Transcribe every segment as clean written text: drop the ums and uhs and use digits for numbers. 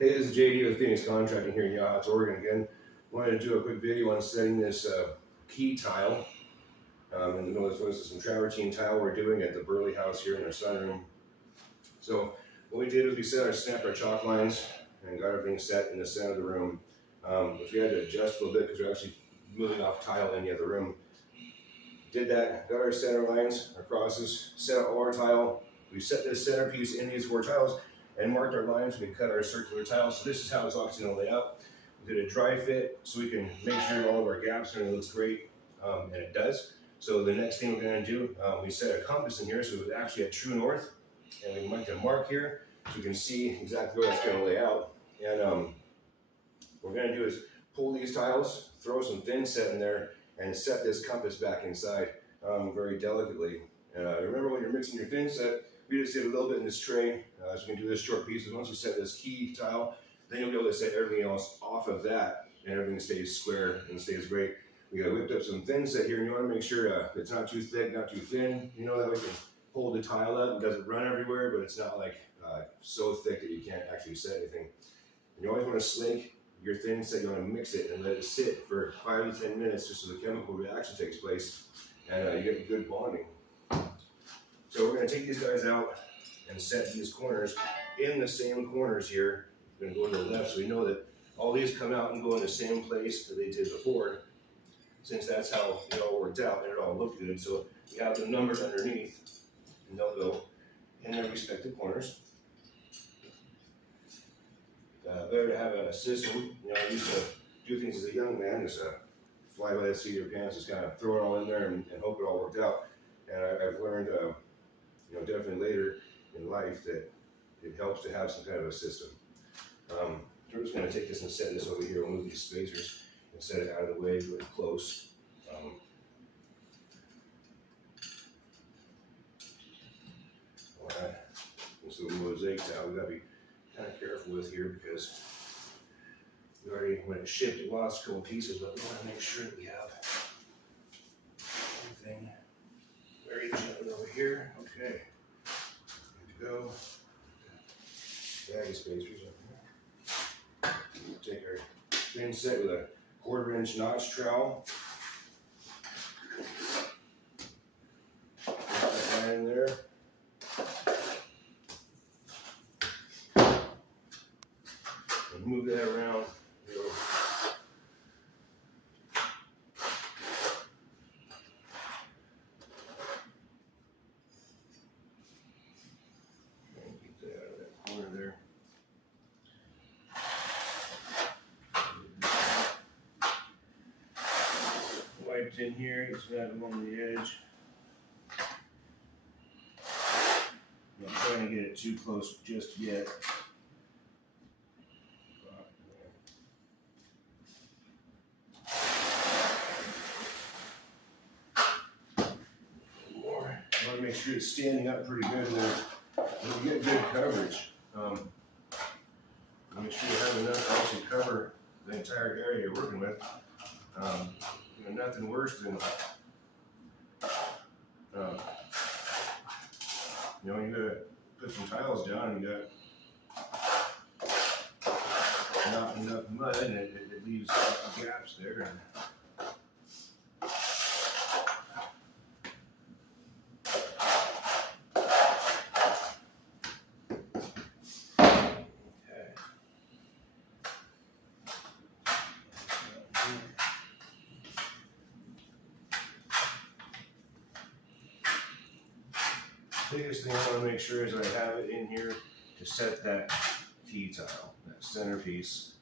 Hey, this is JD with Phoenix Contracting here in Yachts, Oregon again. Wanted to do a quick video on setting this key tile. In the middle of this is some travertine tile we're doing at the Burley house here in our sunroom. So what we did is we snapped our chalk lines and got everything set in the center of the room. Which we had to adjust a little bit because we're actually moving off tile in the other room. Did that, got our center lines, our crosses, set up all our tile. We set this centerpiece in these 4 tiles and marked our lines. We cut our circular tiles. So this is how it's obviously going to lay out. We did a dry fit so we can make sure all of our gaps and it looks great, and it does. So the next thing we're going to do, we set a compass in here so it's actually at true north, and we make a mark here so we can see exactly where it's going to lay out. And what we're going to do is pull these tiles, throw some thin set in there, and set this compass back inside very delicately. Remember when you're mixing your thin set, we just did a little bit in this tray, so we can do this short piece. Once you set this key tile, then you'll be able to set everything else off of that, and everything stays square and stays great. We got whipped up some thin set here, and you want to make sure it's not too thick, not too thin. You know, that way you can hold the tile up. It doesn't run everywhere, but it's not like so thick that you can't actually set anything. And you always want to slake your thin set. You want to mix it and let it sit for 5 to 10 minutes just so the chemical reaction takes place, and you get good bonding. So we're going to take these guys out and set these corners in the same corners here. We're going to go to the left so we know that all these come out and go in the same place that they did before, since that's how it all worked out and it all looked good. So we have the numbers underneath, and they'll go in their respective corners. Better to have a system. You know, I used to do things as a young man, just fly by the seat of your pants, just kind of throw it all in there and hope it all worked out. And I've learned, you know, definitely later in life that it helps to have some kind of a system. We're just going to take this and set this over here. We'll move these spacers and set it out of the way, really close. Alright, this little mosaic tile we've got to be kind of careful with here because we already, when it shipped, it lost a couple pieces, but we want to make sure that we have everything very gently over here. Okay, good to go. Baggy spacers up here. Take our thin set with a 1/4-inch notch trowel. Put that line in there. And move that around. Keep that out of that corner there. Wiped in here, just got it along the edge. I'm not trying to get it too close just yet. More. I want to make sure it's standing up pretty good there. You get good coverage. Make sure you have enough to actually cover the entire area you're working with. You know, nothing worse than you know, you gotta put some tiles down and you got not enough mud and it leaves gaps there. Biggest thing I want to make sure is I have it in here to set that key tile, that centerpiece.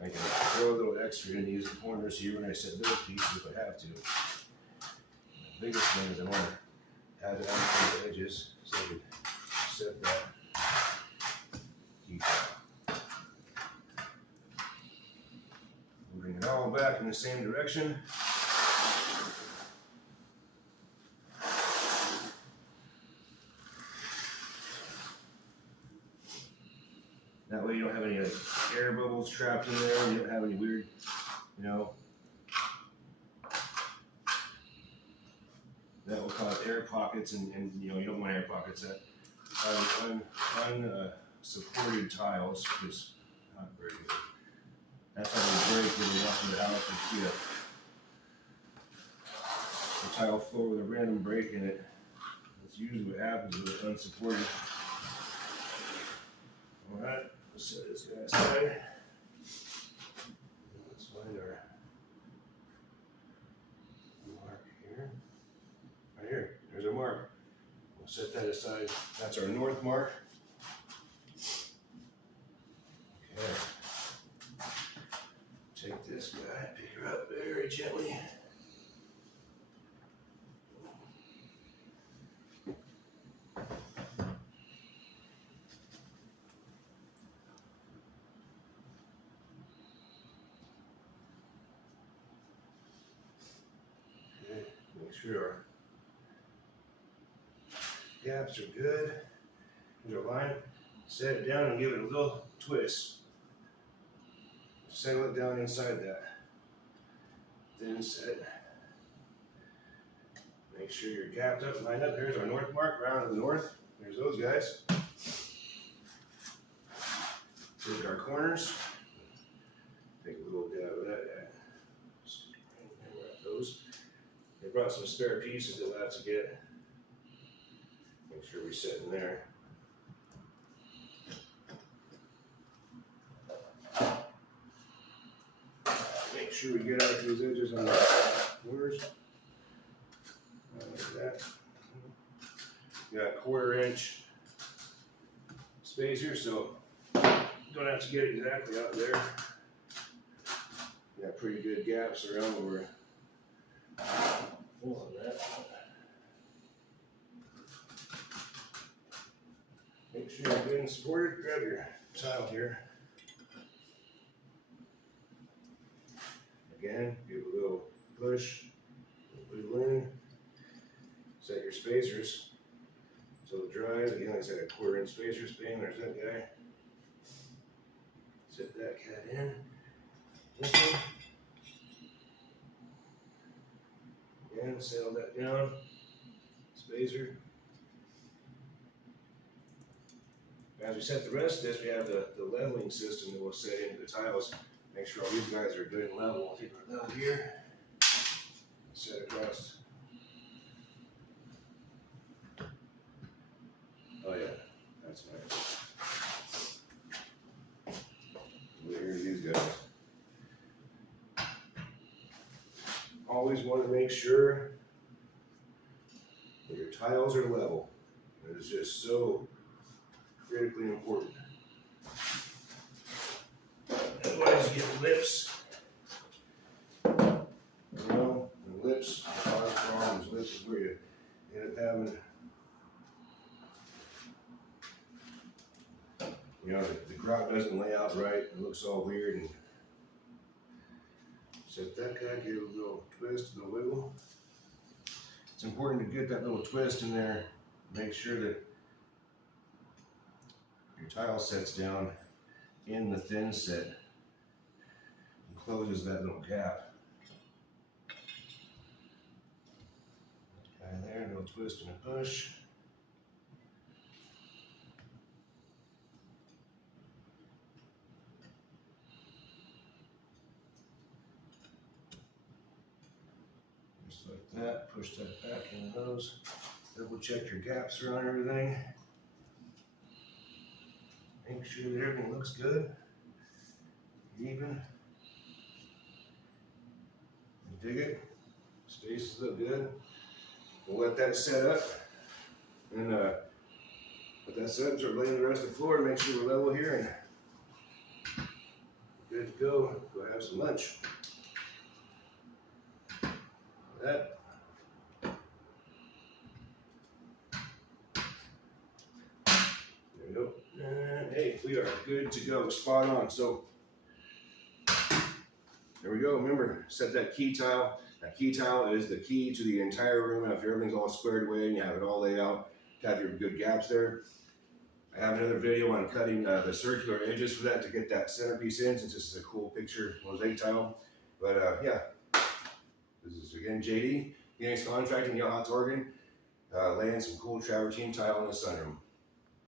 I can throw a little extra in these corners here when I set those pieces if I have to. The biggest thing is I want to have it on the edges so I can set that key tile. Bring it all back in the same direction. That way you don't have any like air bubbles trapped in there. You don't have any weird, you know, that will cause air pockets, and you know, you don't want air pockets. That unsupported tiles, because not very good. That's how they break when you walk in the house and see a tile floor with a random break in it. That's usually what happens with it unsupported. Alright, let's set this guy aside. Let's find our mark here. Right here, there's our mark. We'll set that aside. That's our north mark. Okay. Take this guy, pick her up very gently. Okay, make sure our gaps are good. Here's our line. Set it down and give it a little twist. Settle it down inside that. Then set. Make sure you're gapped up, lined up. There's our north mark, round to the north. There's those guys. Take our corners. Take a little dab of that. And wrap those. They brought some spare pieces that we'll have to get. Make sure we set in there. Make sure we get out those edges on the corners. Like that. You got 1/4 inch space here, so you don't have to get exactly out there. You got pretty good gaps around where we're filling that. Make sure you're good and supported. Grab your tile here. Again, give a little push, a little lean. Set your spacers until it dries. Again, like I said, a 1/4 inch spacer span. There's that guy. Set that cat in. This one. Again, settle that down. Spacer. As we set the rest of this, we have the leveling system that we'll set into the tiles. Make sure all these guys are good and level. We'll take our level here. Set across. Oh yeah, that's nice. Here's these guys. Always want to make sure that your tiles are level. It is just so critically important. Otherwise you get lips. You know, and lips cause problems. Lips is where you end up having, you know, the grout doesn't lay out right. It looks all weird. And set that guy, give it a little twist, a little wiggle. It's important to get that little twist in there. Make sure that your tile sets down in the thin set and closes that little gap. Guy there, a little twist and a push. Just like that, push that back into those. Double check your gaps around everything. Make sure that everything looks good, even. You dig it? Spaces look good. We'll let that set up, and let that set up. Start laying the rest of the floor. Make sure we're level here, and good to go. Go have some lunch. That. There we go. And hey, we are good to go. Spot on. So there we go. Remember, set that key tile. That key tile is the key to the entire room. If everything's all squared away and you have it all laid out, to have your good gaps there. I have another video on cutting the circular edges for that to get that centerpiece in, since this is a cool picture mosaic tile. But yeah, this is again JD, Phoenix Contracting, Yachats, Oregon, laying some cool travertine tile in the sunroom.